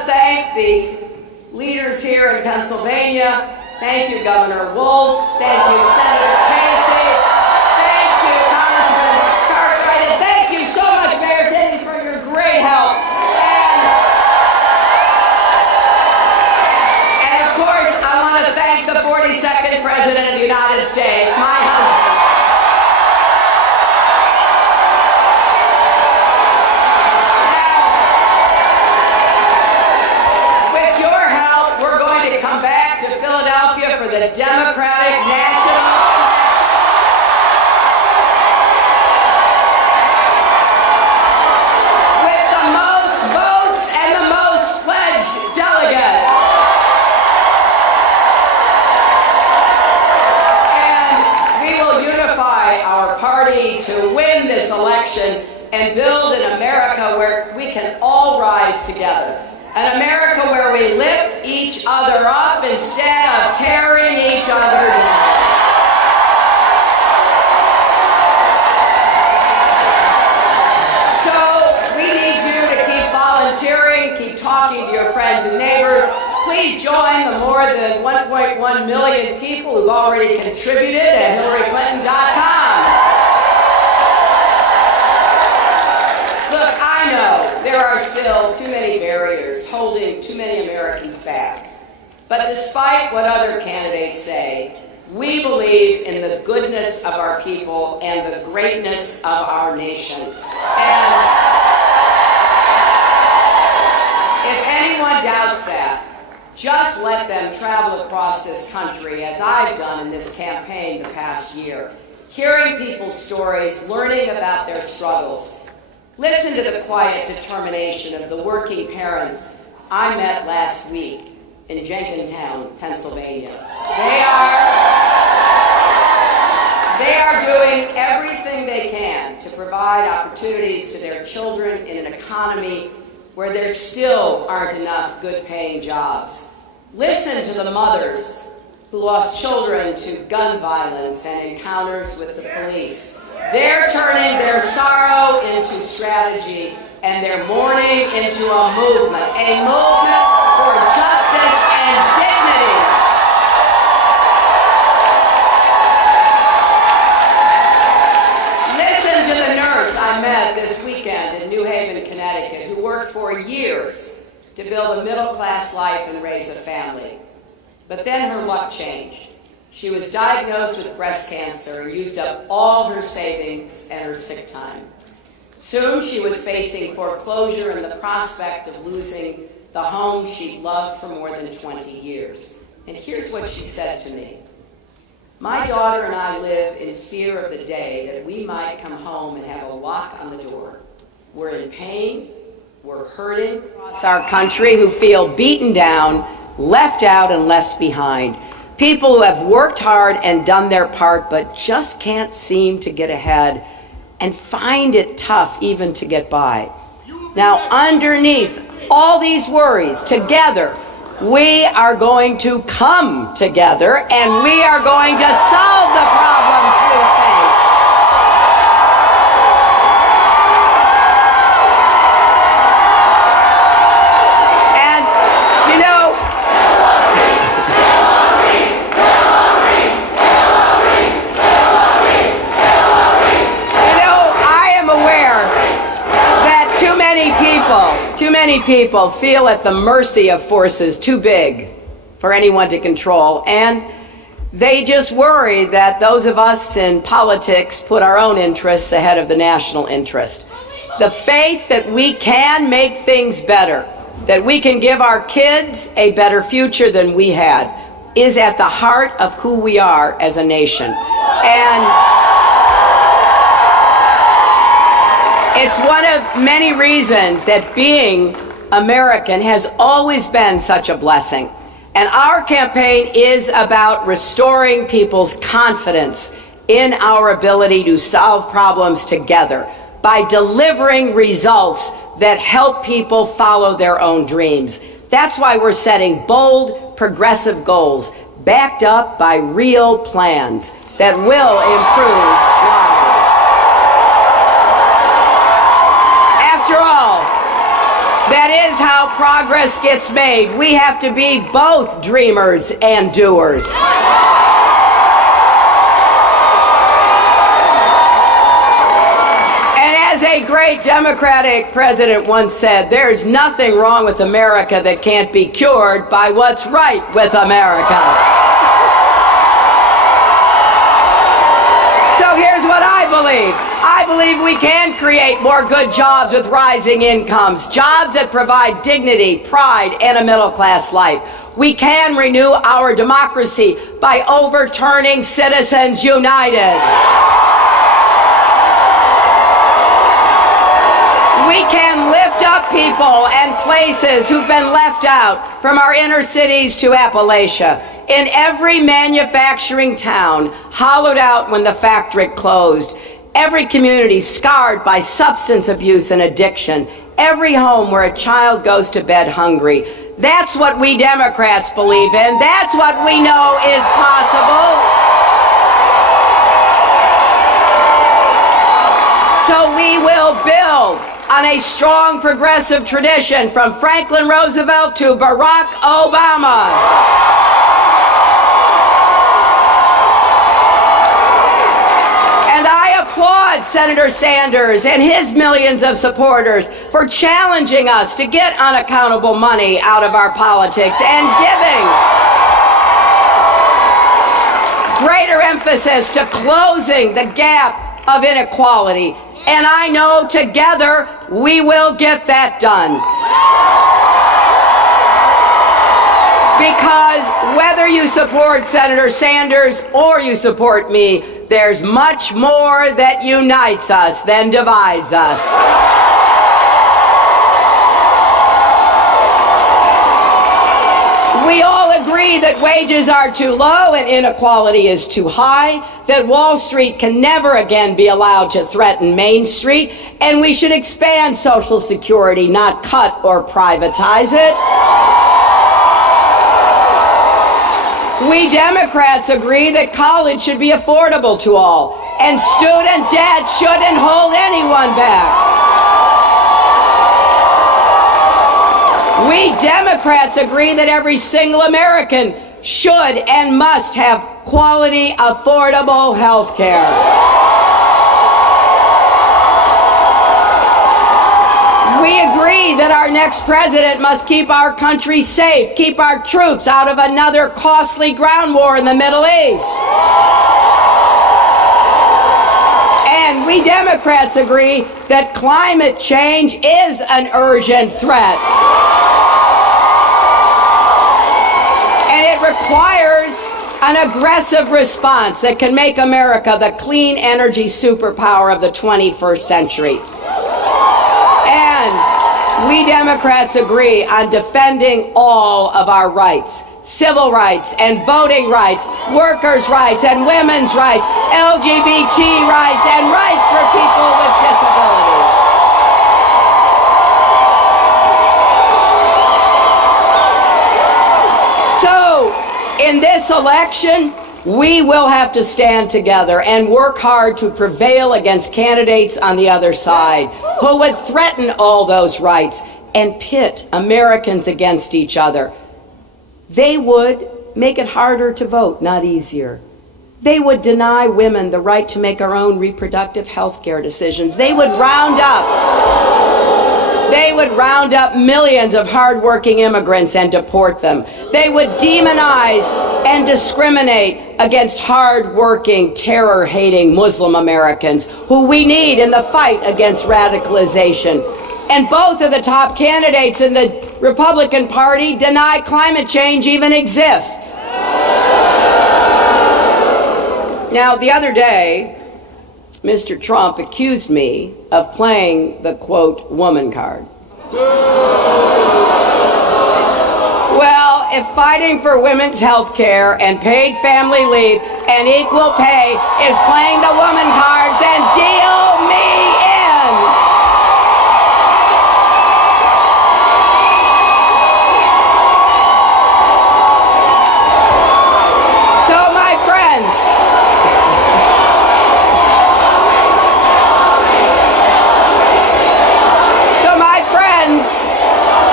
to thank the leaders here in Pennsylvania. Thank you, Governor Wolf. Thank you, Senator Casey. Thank you, Congressman Cartwright. And thank you so much, Mayor Daley, for your great help. And of course, I want to thank the 42nd President of the United States, my husband. The Democratic National with the most votes and the most pledged delegates. And we will unify our party to win this election and build an America where we can all rise together. An America where we lift each other up instead of tearing each other down. So we need you to keep volunteering, keep talking to your friends and neighbors. Please join the more than 1.1 million people who've already contributed at HillaryClinton.com. Look, I know there are still too many barriers holding too many Americans back. But despite what other candidates say, we believe in the goodness of our people and the greatness of our nation. And if anyone doubts that, just let them travel across this country, as I've done in this campaign the past year, hearing people's stories, learning about their struggles. Listen to the quiet determination of the working parents I met last week in Jenkintown, Pennsylvania. They are doing everything they can to provide opportunities to their children in an economy where there still aren't enough good-paying jobs. Listen to the mothers who lost children to gun violence and encounters with the police. They're turning their sorrow into strategy and their mourning into a movement for justice and dignity. Listen to the nurse I met this weekend in New Haven, Connecticut, who worked for years to build a middle-class life and raise a family. But then her luck changed. She was diagnosed with breast cancer and used up all her savings and her sick time. Soon she was facing foreclosure and the prospect of losing the home she'd loved for more than 20 years. And here's what she said to me. My daughter and I live in fear of the day that we might come home and have a lock on the door. We're in pain, we're hurting across our country who feel beaten down, left out and left behind. People who have worked hard and done their part but just can't seem to get ahead and find it tough even to get by. Now, underneath all these worries, together, we are going to come together and we are going to solve the problems we face. And, you know, I am aware that too many people feel at the mercy of forces too big for anyone to control, and they just worry that those of us in politics put our own interests ahead of the national interest. The faith that we can make things better, that we can give our kids a better future than we had, is at the heart of who we are as a nation. And it's one of many reasons that being American has always been such a blessing. And our campaign is about restoring people's confidence in our ability to solve problems together by delivering results that help people follow their own dreams. That's why we're setting bold, progressive goals backed up by real plans that will improve lives. After all, that that is how progress gets made. We have to be both dreamers and doers. As a great Democratic president once said, there's nothing wrong with America that can't be cured by what's right with America. So here's what I believe. I believe we can create more good jobs with rising incomes, jobs that provide dignity, pride, and a middle-class life. We can renew our democracy by overturning Citizens United. We can lift up people and places who've been left out, from our inner cities to Appalachia. In every manufacturing town hollowed out when the factory closed, every community scarred by substance abuse and addiction, every home where a child goes to bed hungry. That's what we Democrats believe in. That's what we know is possible. So we will build on a strong progressive tradition from Franklin Roosevelt to Barack Obama. And I applaud Senator Sanders and his millions of supporters for challenging us to get unaccountable money out of our politics and giving greater emphasis to closing the gap of inequality. And I know together we will get that done. Because whether you support Senator Sanders or you support me, there's much more that unites us than divides us. We all agree that wages are too low and inequality is too high, that Wall Street can never again be allowed to threaten Main Street, and we should expand Social Security, not cut or privatize it. We Democrats agree that college should be affordable to all, and student debt shouldn't hold anyone back. We Democrats agree that every single American should and must have quality, affordable health care. We agree that our next president must keep our country safe, keep our troops out of another costly ground war in the Middle East. And we Democrats agree that climate change is an urgent threat. Requires an aggressive response that can make America the clean energy superpower of the 21st century. And we Democrats agree on defending all of our rights, civil rights and voting rights, workers' rights and women's rights, LGBT rights and rights for people with disabilities. In this election, we will have to stand together and work hard to prevail against candidates on the other side who would threaten all those rights and pit Americans against each other. They would make it harder to vote, not easier. They would deny women the right to make our own reproductive health care decisions. They would round up millions of hardworking immigrants and deport them. They would demonize and discriminate against hardworking, terror-hating Muslim Americans who we need in the fight against radicalization. And both of the top candidates in the Republican Party deny climate change even exists. Now, the other day, Mr. Trump accused me of playing the, quote, woman card. Well, if fighting for women's health care and paid family leave and equal pay is playing the woman card, then deal me in. So, my friends,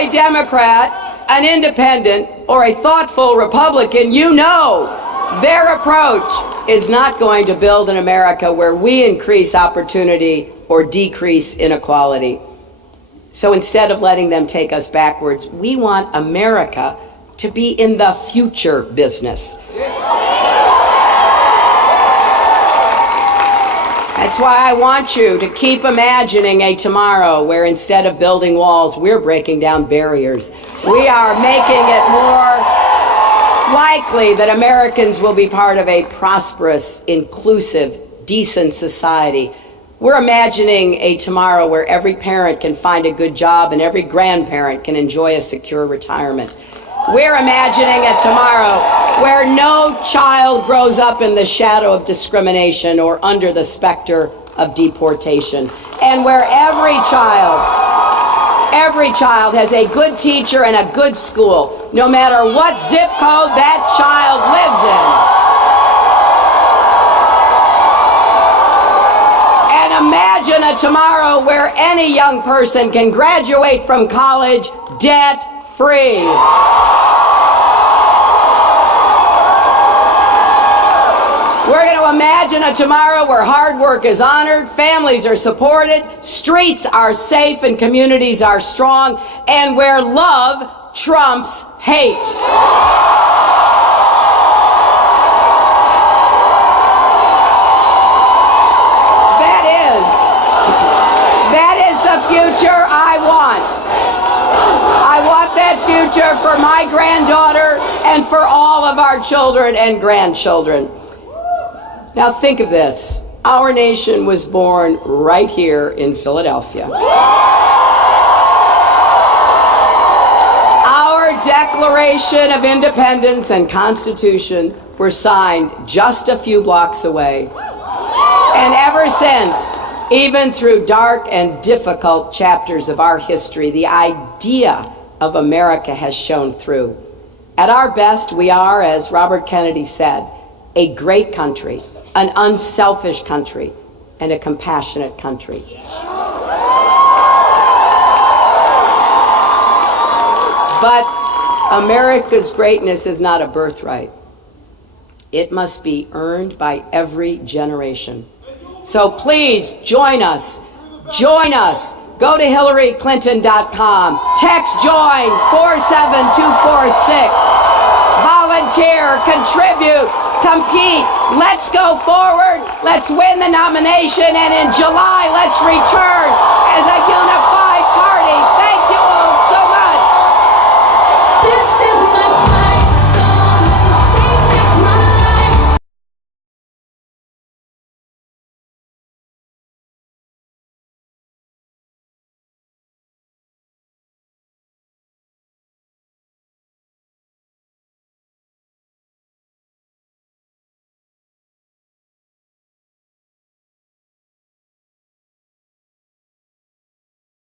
a Democrat, an independent, or a thoughtful Republican, you know their approach is not going to build an America where we increase opportunity or decrease inequality. So instead of letting them take us backwards, we want America to be in the future business. That's why I want you to keep imagining a tomorrow where instead of building walls, we're breaking down barriers. We are making it more likely that Americans will be part of a prosperous, inclusive, decent society. We're imagining a tomorrow where every parent can find a good job and every grandparent can enjoy a secure retirement. We're imagining a tomorrow where no child grows up in the shadow of discrimination or under the specter of deportation, and where every child has a good teacher and a good school, no matter what zip code that child lives in. And imagine a tomorrow where any young person can graduate from college debt-free. We're going to imagine a tomorrow where hard work is honored, families are supported, streets are safe, and communities are strong, and where love trumps hate. That is the future I want. I want that future for my granddaughter and for all of our children and grandchildren. Now think of this. Our nation was born right here in Philadelphia. Our Declaration of Independence and Constitution were signed just a few blocks away. And ever since, even through dark and difficult chapters of our history, the idea of America has shone through. At our best, we are, as Robert Kennedy said, a great country, an unselfish country, and a compassionate country. But America's greatness is not a birthright. It must be earned by every generation. So please join us. Join us. Go to HillaryClinton.com. Text JOIN 47246. Volunteer, contribute, compete. Let's go forward. Let's win the nomination. And in July, let's return as a unified party. Thank you all so much. This is my fight song. Take back my life.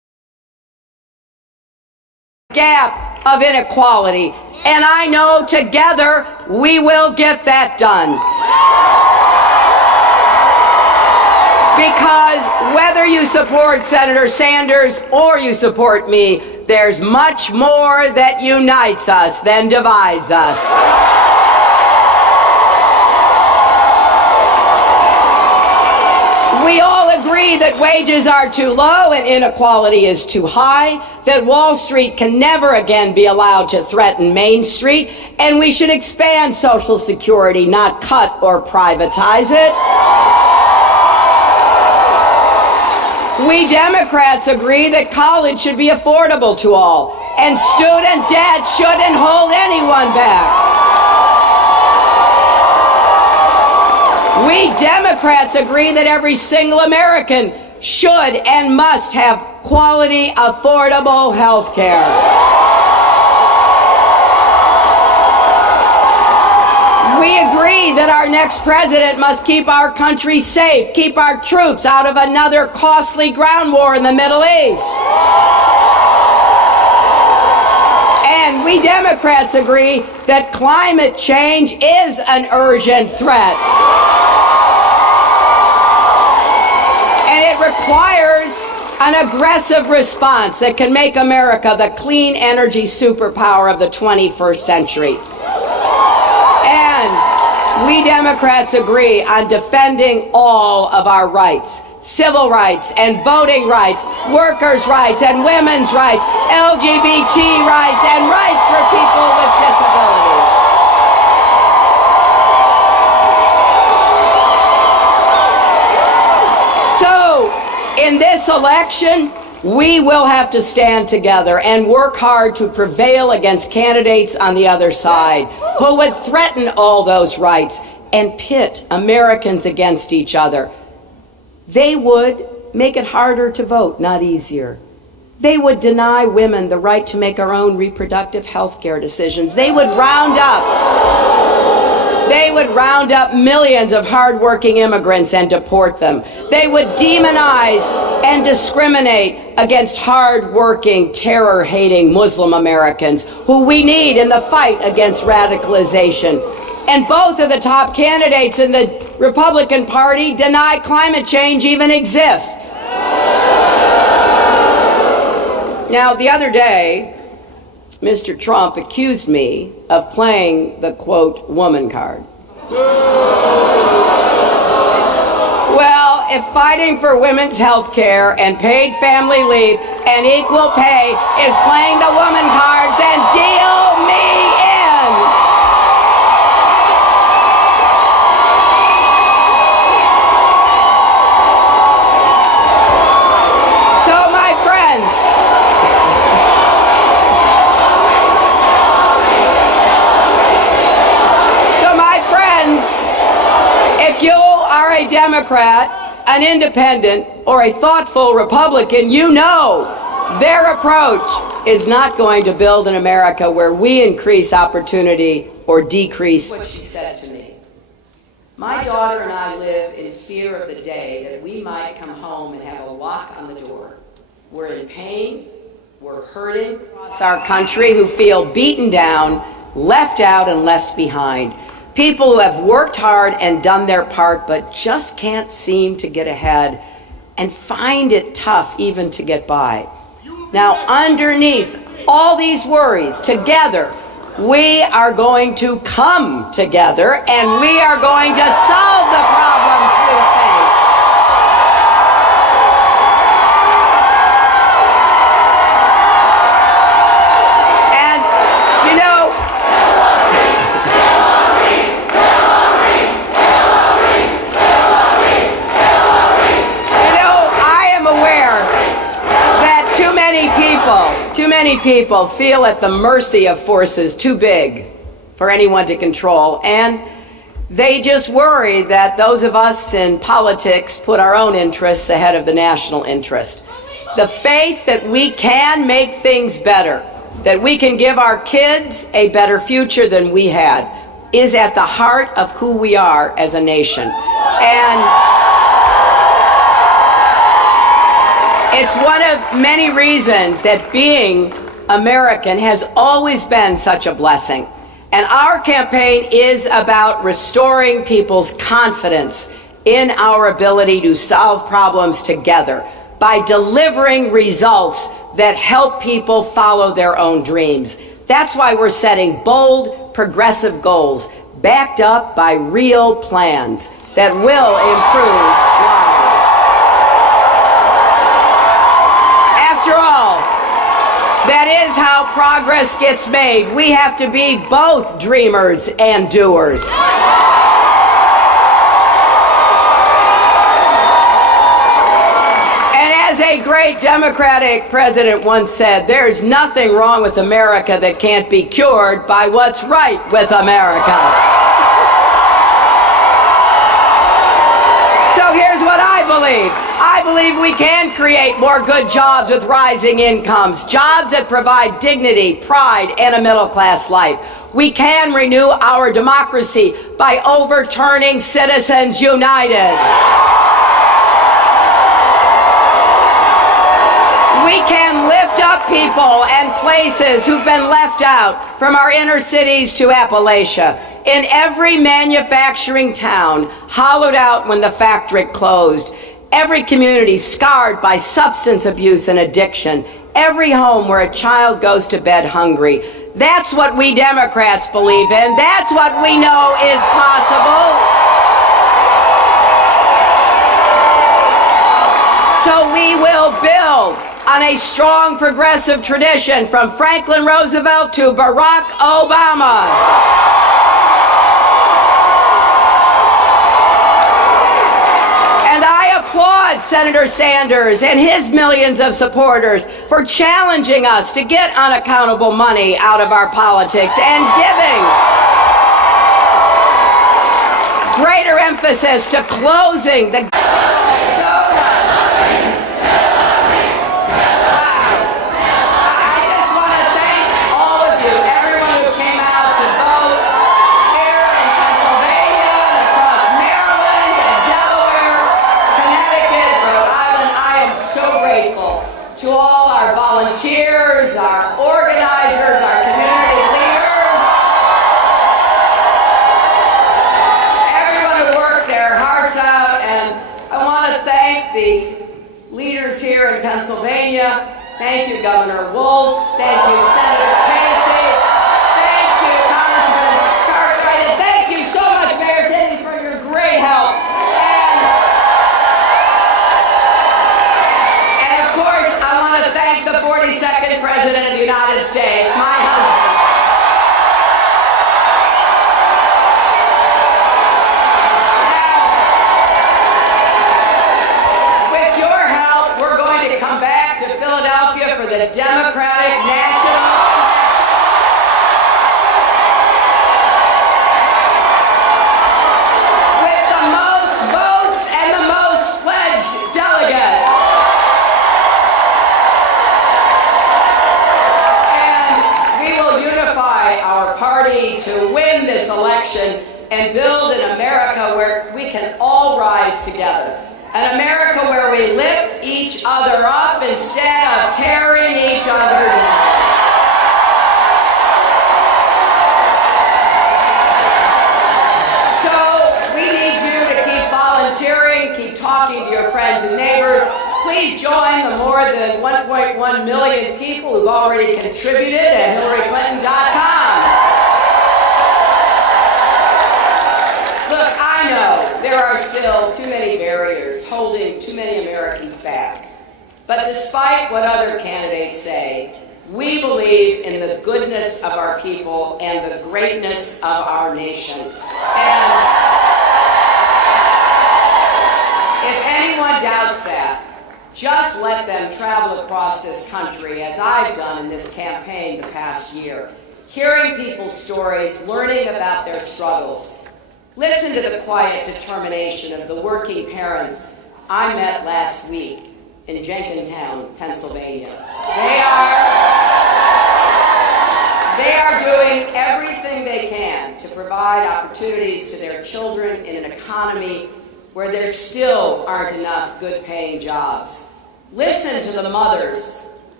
gap of inequality. And I know together we will get that done. Because whether you support Senator Sanders or you support me, there's much more that unites us than divides us. We all agree that wages are too low and inequality is too high, that Wall Street can never again be allowed to threaten Main Street, and we should expand Social Security, not cut or privatize it. We Democrats agree that college should be affordable to all, and student debt shouldn't hold anyone back. We Democrats agree that every single American should and must have quality, affordable health care. We agree that our next president must keep our country safe, keep our troops out of another costly ground war in the Middle East. And we Democrats agree that climate change is an urgent threat. And it requires an aggressive response that can make America the clean energy superpower of the 21st century. And we Democrats agree on defending all of our rights, civil rights and voting rights, workers' rights and women's rights, LGBT rights and rights for people with disabilities. So, in this election, we will have to stand together and work hard to prevail against candidates on the other side who would threaten all those rights and pit Americans against each other. They would make it harder to vote, not easier. They would deny women the right to make our own reproductive health care decisions. They would round up millions of hardworking immigrants and deport them. They would demonize and discriminate against hardworking, terror-hating Muslim Americans who we need in the fight against radicalization. And both of the top candidates in the Republican Party deny climate change even exists. Now, the other day, Mr. Trump accused me of playing the, quote, woman card. Well, if fighting for women's health care and paid family leave and equal pay is playing the woman card, then deal me in. So, my friends, if you are a Democrat, an independent, or a thoughtful Republican, you know their approach is not going to build an America where we increase opportunity or decrease. What she said to me. My daughter and I live in fear of the day that we might come home and have a lock on the door. We're in pain, we're hurting across our country who feel beaten down, left out, and left behind. People who have worked hard and done their part but just can't seem to get ahead and find it tough even to get by. Now, underneath all these worries, together, we are going to come together and we are going to solve the problems we face. And, you know, I am aware that too many people feel at the mercy of forces too big for anyone to control, and they just worry that those of us in politics put our own interests ahead of the national interest. The faith that we can make things better, that we can give our kids a better future than we had, is at the heart of who we are as a nation. And it's one of many reasons that being American has always been such a blessing. And our campaign is about restoring people's confidence in our ability to solve problems together by delivering results that help people follow their own dreams. That's why we're setting bold, progressive goals backed up by real plans that will improve lives. After all, that is how progress gets made. We have to be both dreamers and doers. As a great Democratic president once said, there's nothing wrong with America that can't be cured by what's right with America. So here's what I believe. I believe we can create more good jobs with rising incomes, jobs that provide dignity, pride, and a middle-class life. We can renew our democracy by overturning Citizens United. We can lift up people and places who've been left out, from our inner cities to Appalachia. In every manufacturing town hollowed out when the factory closed, every community scarred by substance abuse and addiction, every home where a child goes to bed hungry. That's what we Democrats believe in. That's what we know is possible. So we will build on a strong progressive tradition from Franklin Roosevelt to Barack Obama. And I applaud Senator Sanders and his millions of supporters for challenging us to get unaccountable money out of our politics and giving greater emphasis to closing the to all our volunteers, our organizers, our community leaders, everyone who worked their hearts out. And I want to thank the leaders here in Pennsylvania. Thank you, Governor Wolf. Thank you, Senator Casey. Thank you, Congressman Cartwright. And thank you so much, Mayor Denny, for your great help. Thank the 42nd President of the United States, my husband. Now, with your help, we're going to come back to Philadelphia for the Democratic National with the most votes and the most pledged delegates. Our party to win this election and build an America where we can all rise together. An America where we lift each other up instead of tearing each other down. So we need you to keep volunteering, keep talking to your friends and neighbors. Please join the more than 1.1 million people who've already contributed at HillaryClinton.com. Look, I know there are still too many barriers holding too many Americans back. But despite what other candidates say, we believe in the goodness of our people and the greatness of our nation. And if anyone doubts that, just let them travel across this country, as I've done in this campaign the past year, hearing people's stories, learning about their struggles. Listen to the quiet determination of the working parents I met last week in Jenkintown, Pennsylvania. They are doing everything they can to provide opportunities to their children in an economy where there still aren't enough good-paying jobs. Listen to the mothers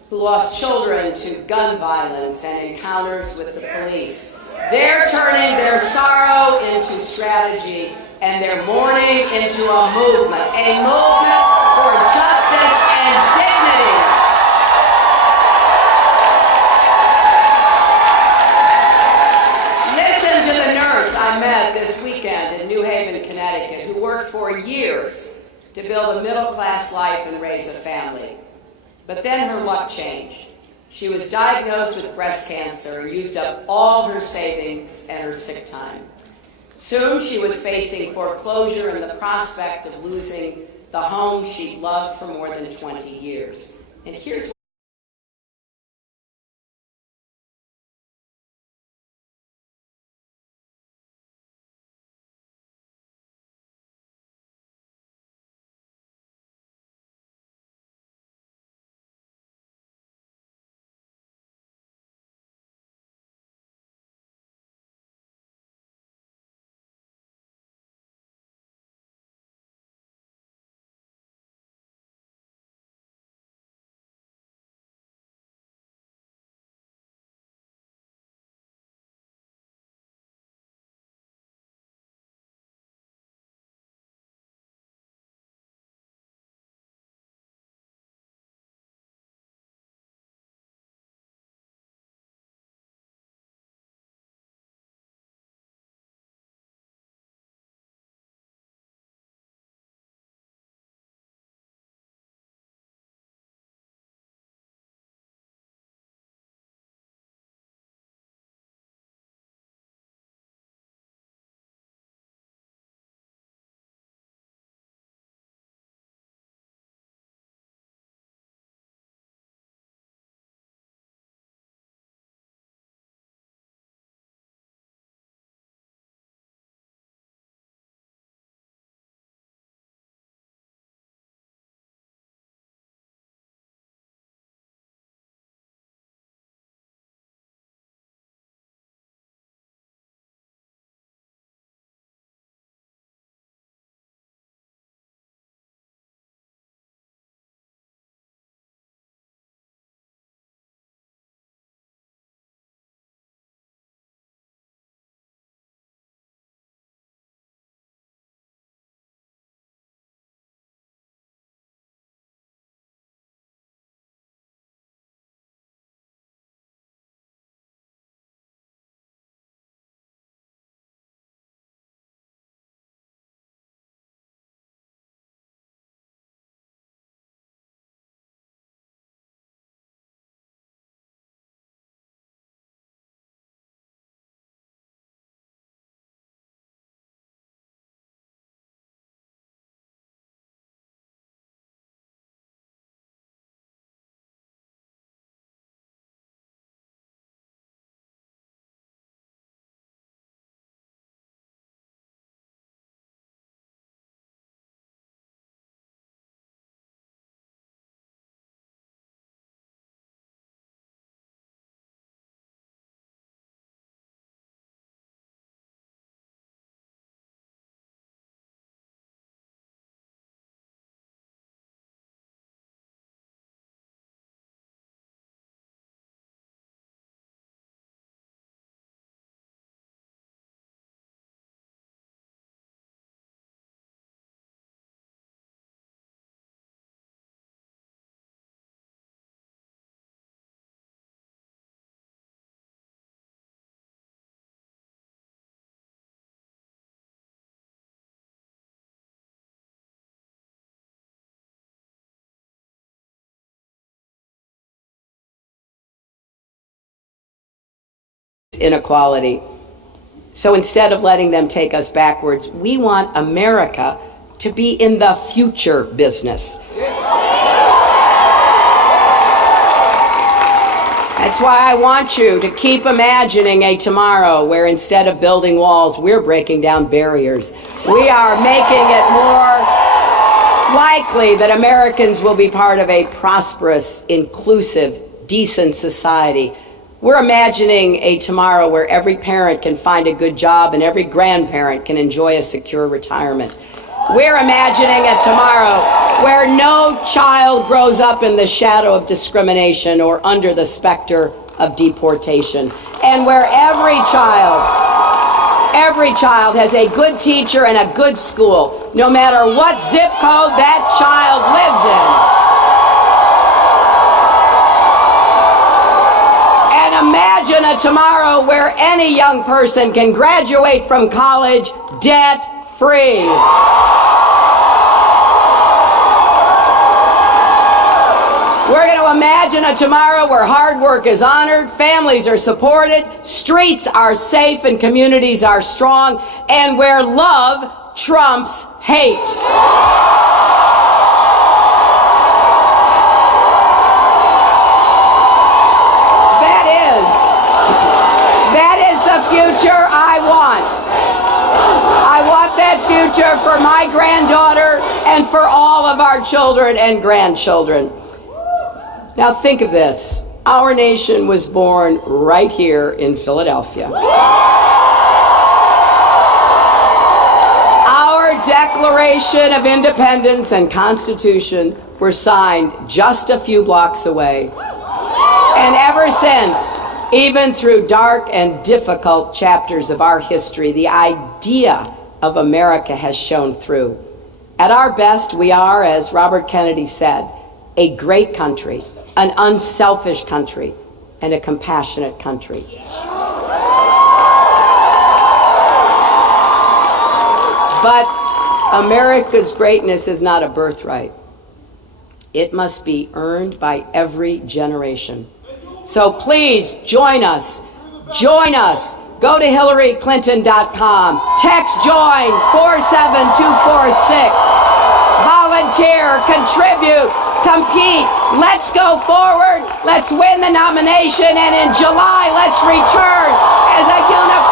who lost children to gun violence and encounters with the police. They're turning their sorrow into strategy and their mourning into a movement for justice and dignity. Listen to the nurse I met this weekend in New Haven, Connecticut, who worked for years to build a middle-class life and raise a family. But then her luck changed. She was diagnosed with breast cancer and used up all her savings and her sick time. Soon she was facing foreclosure and the prospect of losing the home she'd loved for more than 20 years. And here's inequality. So instead of letting them take us backwards, we want America to be in the future business. That's why I want you to keep imagining a tomorrow where instead of building walls, we're breaking down barriers. We are making it more likely that Americans will be part of a prosperous, inclusive, decent society. We're imagining a tomorrow where every parent can find a good job and every grandparent can enjoy a secure retirement. We're imagining a tomorrow where no child grows up in the shadow of discrimination or under the specter of deportation, and where every child has a good teacher and a good school, no matter what zip code that child lives in. And imagine a tomorrow where any young person can graduate from college debt-free. We're going to imagine a tomorrow where hard work is honored, families are supported, streets are safe, and communities are strong, and where love trumps hate. That is the future I want. I want that future for my granddaughter and for all of our children and grandchildren. Now think of this. Our nation was born right here in Philadelphia. Our Declaration of Independence and Constitution were signed just a few blocks away. And ever since, even through dark and difficult chapters of our history, the idea of America has shone through. At our best, we are, as Robert Kennedy said, a great country, an unselfish country, and a compassionate country. But America's greatness is not a birthright. It must be earned by every generation. So please join us. Join us. Go to HillaryClinton.com. Text JOIN 47246. Volunteer, contribute, compete. Let's go forward. Let's win the nomination. And in July, let's return as a unified